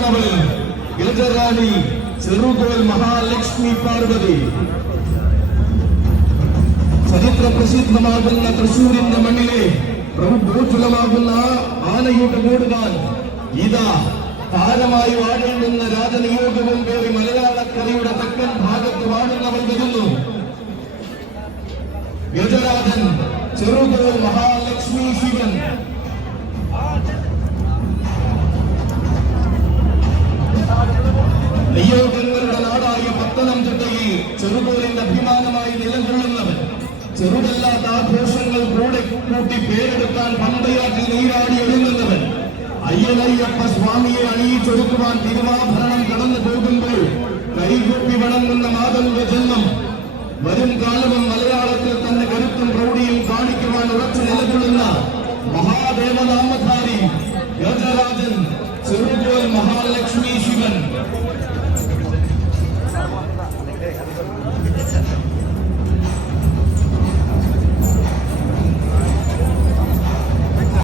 ശക്തിയാണവൾ, ഗജറാണി ചെറുകോൽ മഹാലക്ഷ്മി പാർവതി. ചരിത്ര പ്രസിദ്ധമാകുന്ന തൃശൂരിന്റെ മണ്ണിലെ പ്രഭുഭൂഷലമാകുന്ന ആനയുടെ കൂടുവാൻ ഇതാ താരമായി വാഴേണ്ടുന്ന രാജനിയോഗവും കയറി മലയാളക്കരയുടെ തെക്കൻ ഭാഗത്ത് വാഴുന്നവൾ വരുന്നു. ഗജരാജൻ ചെറുകോൽ മഹാലക്ഷ്മി ശിവൻ. നിയോഗങ്ങളുടെ നാടായ പത്തനംതിട്ടയിൽ ചെറുകോലിന്റെ അഭിമാനമായി നിലകൊള്ളുന്നവൻ. ചെറുതല്ലാത്ത ആഘോഷങ്ങൾ കൂടെ കൂട്ടി പേരെടുക്കാൻ പന്തയാറ്റിൽ നീരാടി ഒരുങ്ങുന്നവൻ. അയ്യനയ്യപ്പ സ്വാമിയെ അണിയിച്ചൊരുക്കുവാൻ തിരുവാഭരണം കടന്നു പോകുമ്പോൾ കൈകൂപ്പി വണങ്ങുന്ന മാതംഗ ജന്മം. വരും കാലവും മലയാളത്തിൽ തന്നെ കരുത്തും പ്രൗഢിയും കാണിക്കുവാൻ ഉറച്ചു നിലകൊള്ളുന്ന മഹാദേവനാമധാരി ഗജരാജൻ ചെറുകോൽ മഹാലക്ഷ്മി